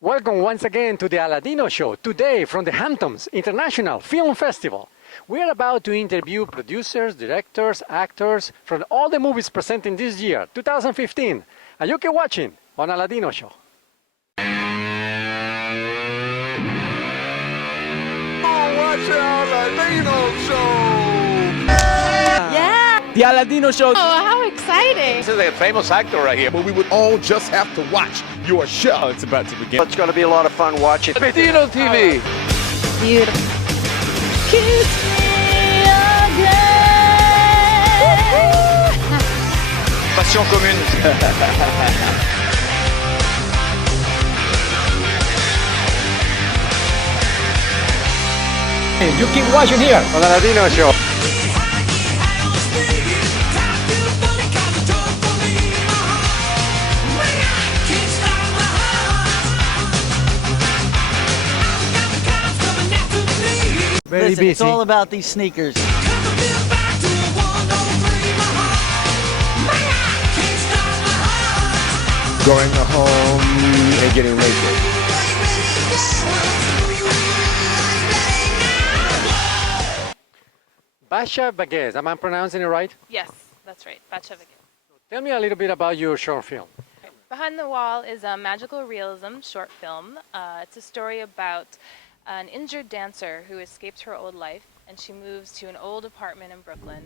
Welcome once again to the ALADINO show, today from the Hamptons International Film Festival. We are about to interview producers, directors, actors from all the movies presenting this year, 2015. And you keep watching on ALADINO show. Watch the ALADINO show! Yeah! The ALADINO show! Oh, how exciting! This is a famous actor right here. But we would all just have to watch your show. Oh, it's about to begin. It's going to be a lot of fun watching. ALADINO TV! Beautiful. Kiss me again. Passion commune. You keep watching here On ALADINO show. Very Listen, busy. it's all about these sneakers. Going home and getting naked. Basha Baguez, am I pronouncing it right? Yes, that's right. Batsheva. Tell me a little bit about your short film. Behind the Wall is a magical realism short film. It's a story about an injured dancer who escapes her old life and she moves to an old apartment in Brooklyn.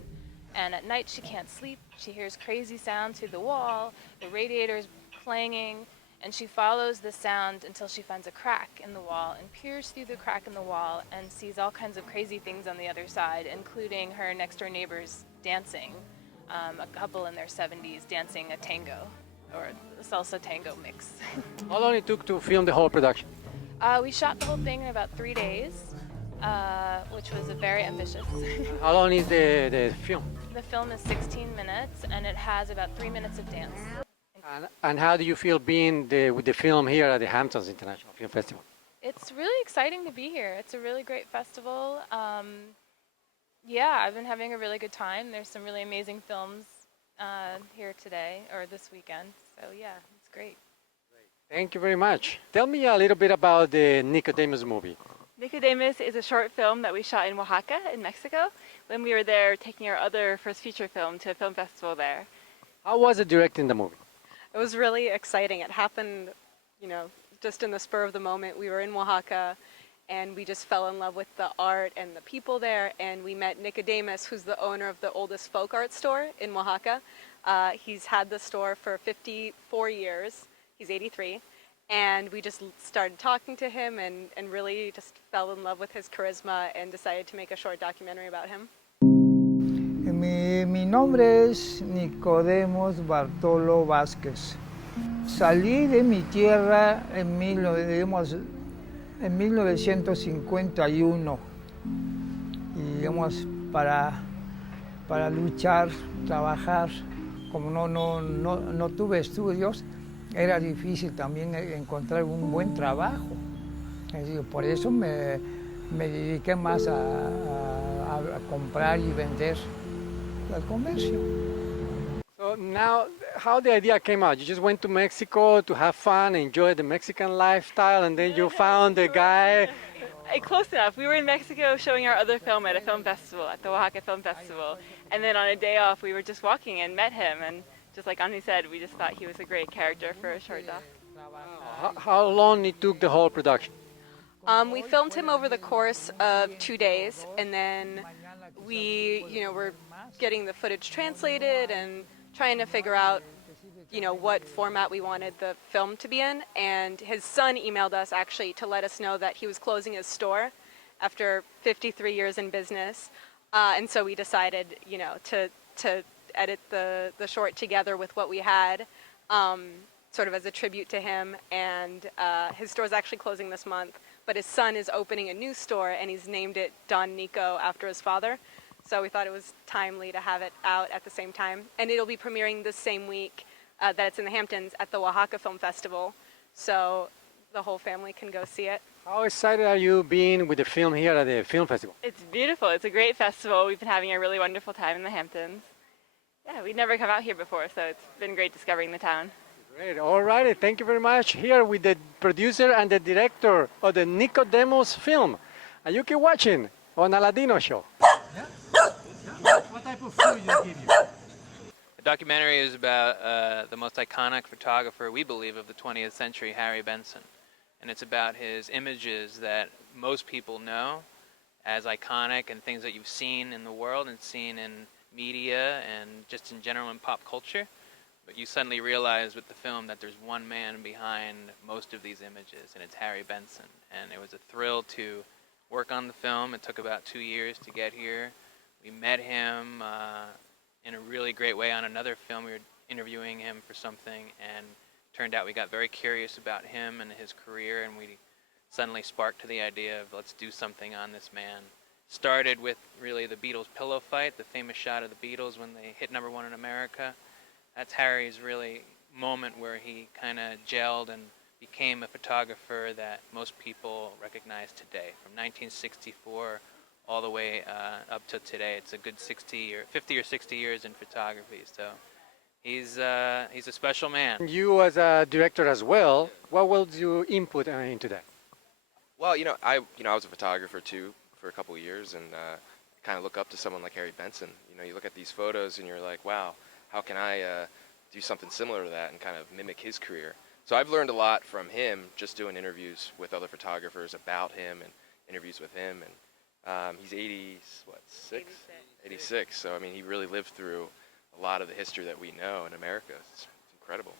And at night she can't sleep. She hears crazy sound through the wall, the radiator's clanging, and she follows the sound until she finds a crack in the wall and peers through the crack in the wall and sees all kinds of crazy things on the other side, including her next door neighbors dancing, a couple in their 70s dancing a tango, or a salsa tango mix. How long it took to film the whole production? We shot the whole thing in about 3 days, which was very ambitious. How long is the film? The film is 16 minutes and it has about 3 minutes of dance. And how do you feel being with the film here at the Hamptons International Film Festival? It's really exciting to be here. It's a really great festival. Yeah, I've been having a really good time. There's some really amazing films here today, or this weekend. So yeah, it's great. Thank you very much. Tell me a little bit about the Nicodemus movie. Nicodemus is a short film that we shot in Oaxaca in Mexico when we were there taking our other first feature film to a film festival there. How was it directing the movie? It was really exciting. It happened, just in the spur of the moment. We were in Oaxaca and we just fell in love with the art and the people there, and we met Nicodemus, who's the owner of the oldest folk art store in Oaxaca. He's had the store for 54 years. He's 83. And we just started talking to him and really just fell in love with his charisma and decided to make a short documentary about him. Mi nombre es Nicodemus Bartolo Vázquez. Salí de mi tierra en 1951 y para luchar, trabajar. Como no tuve estudios, era difícil también encontrar un buen trabajo. Por eso me dediqué más a comprar y vender al comercio. So now, how the idea came out? You just went to Mexico to have fun, enjoy the Mexican lifestyle, and then you found the guy. Close enough. We were in Mexico showing our other film at a film festival, at the Oaxaca Film Festival. And then on a day off, we were just walking and met him. And just like Ani said, we just thought he was a great character for a short doc. How long it took the whole production? We filmed him over the course of 2 days, and then we, were getting the footage translated and trying to figure out, what format we wanted the film to be in. And his son emailed us actually to let us know that he was closing his store after 53 years in business. And so we decided, to edit the short together with what we had, sort of as a tribute to him. And his store is actually closing this month, but his son is opening a new store and he's named it Don Nico after his father. So we thought it was timely to have it out at the same time. And it'll be premiering this same week that it's in the Hamptons at the Oaxaca Film Festival. So the whole family can go see it. How excited are you being with the film here at the film festival? It's beautiful. It's a great festival. We've been having a really wonderful time in the Hamptons. Yeah, we'd never come out here before, so it's been great discovering the town. Great. All righty. Thank you very much. Here with the producer and the director of the Nicodemus film. And you keep watching on ALADINO show. What type of food you give you? The documentary is about the most iconic photographer, we believe, of the 20th century, Harry Benson. And it's about his images that most people know as iconic and things that you've seen in the world and seen in media and just in general in pop culture. But you suddenly realize with the film that there's one man behind most of these images, and it's Harry Benson. And it was a thrill to work on the film. It took about 2 years to get here. We met him in a really great way on another film. We were interviewing him for something, and turned out we got very curious about him and his career, and we suddenly sparked to the idea of let's do something on this man. Started with really the Beatles pillow fight, the famous shot of the Beatles when they hit #1 in America. That's Harry's really moment where he kind of gelled and became a photographer that most people recognize today. From 1964 all the way up to today. It's a good 50 or 60 years in photography. So he's a special man. You as a director as well, what was your input into that? Well, I was a photographer too for a couple of years, and kind of look up to someone like Harry Benson. You look at these photos and you're like, wow, how can I do something similar to that and kind of mimic his career? So I've learned a lot from him just doing interviews with other photographers about him and interviews with him. And he's 86. So I mean, he really lived through a lot of the history that we know in America. It's incredible.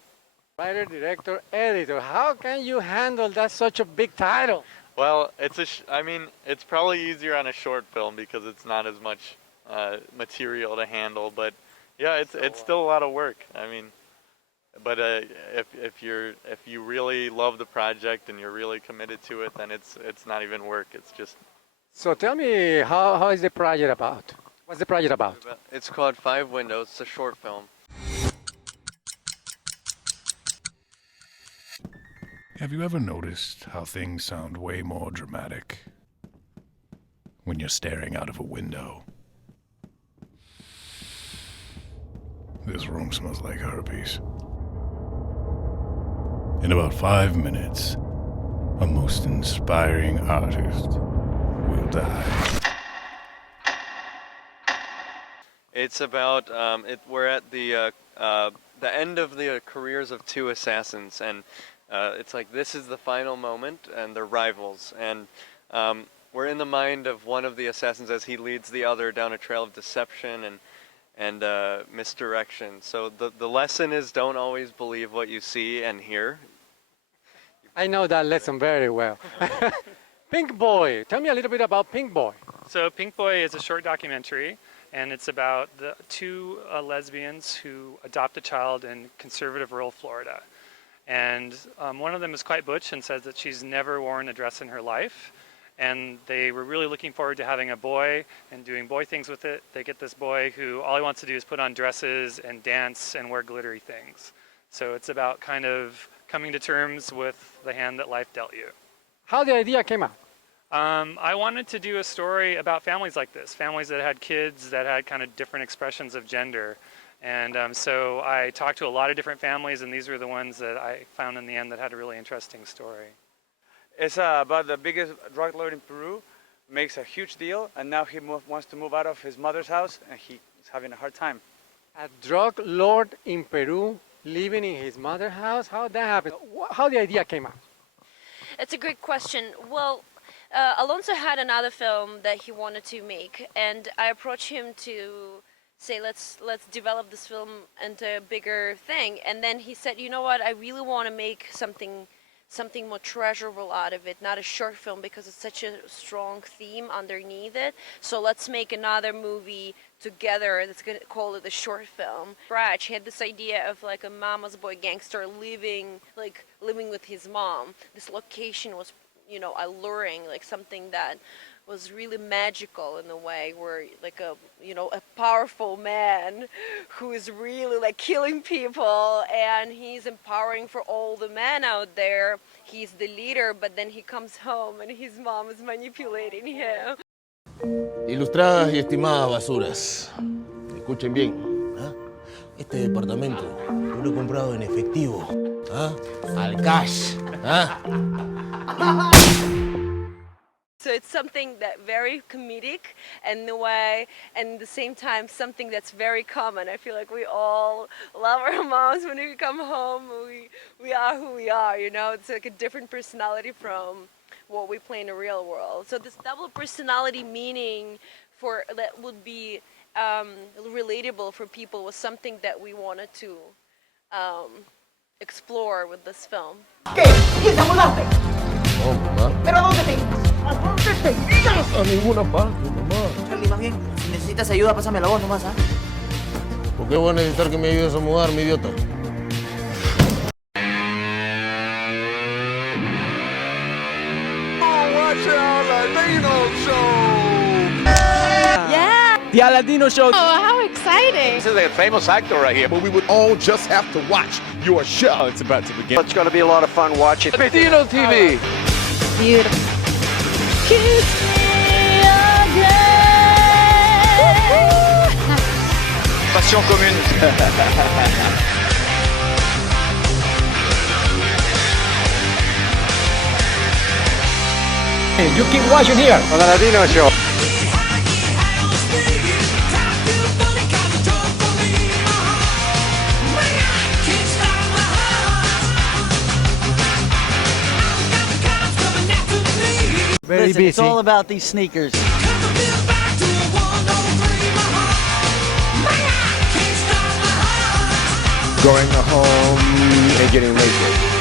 Writer, director, editor. How can you handle that such a big title? Well, it's probably easier on a short film because it's not as much material to handle. But yeah, it's still a lot of work. But if you really love the project and you're really committed to it, then it's not even work. It's just. So tell me, how is the project about? What's the project about? It's called 5 Windows. It's a short film. Have you ever noticed how things sound way more dramatic when you're staring out of a window? This room smells like herpes. In about 5 minutes, a most inspiring artist will die. It's about we're at the end of the careers of 2 assassins, and it's like this is the final moment, and they're rivals, and we're in the mind of one of the assassins as he leads the other down a trail of deception and misdirection. So the lesson is don't always believe what you see and hear. I know that lesson very well. Pink Boy. Tell me a little bit about Pink Boy. So Pink Boy is a short documentary, and it's about the 2 lesbians who adopt a child in conservative rural Florida. And one of them is quite butch and says that she's never worn a dress in her life. And they were really looking forward to having a boy and doing boy things with it. They get this boy who all he wants to do is put on dresses and dance and wear glittery things. So it's about kind of coming to terms with the hand that life dealt you. How the idea came out? I wanted to do a story about families like this, families that had kids that had kind of different expressions of gender. And so I talked to a lot of different families, and these were the ones that I found in the end that had a really interesting story. It's about the biggest drug lord in Peru, makes a huge deal, and now he wants to move out of his mother's house, and he's having a hard time. A drug lord in Peru living in his mother's house? How did that happen? How the idea came out? It's a great question. Well, Alonso had another film that he wanted to make, and I approached him to say, let's develop this film into a bigger thing. And then he said, you know what, I really want to make something more treasurable out of it, not a short film, because it's such a strong theme underneath it. So let's make another movie together that's going to call it a short film. Raj had this idea of like a mama's boy gangster living with his mom. This location was, alluring, like something that was really magical in a way, where like a powerful man who is really like killing people, and he's empowering for all the men out there. He's the leader, but then he comes home and his mom is manipulating him. Ilustradas y estimadas basuras, escuchen bien, ¿eh? Este departamento yo lo he comprado en efectivo. ¿Ah? Al cash. ¿Ah? So it's something that very comedic and the way, and at the same time something that's very common. I feel like we all love our moms when we come home. We are who we are, you know. It's like a different personality from what we play in the real world. So this double personality meaning for that would be relatable for people was something that we wanted to explore with this film. ¿Qué? ¿Piensas mudarte? No, mamá. ¿Pero a dónde te ibas? ¿A dónde te ibas? A ninguna parte, mamá. Charlie, más bien, si necesitas ayuda, pásame la voz nomás, ¿ah? ¿Por qué voy a necesitar que me ayudes a mudar, mi idiota? Watch the ALADINO show! Yeah! The ALADINO show! Oh, how exciting! This is a famous actor right here. But we would all just have to watch your show. It's about to begin. It's going to be a lot of fun watching ALADINO TV. Beautiful. Kiss me again. Passion commune. You keep watching here on the ALADINO show. Very busy. It's all about these sneakers. Going home and getting naked.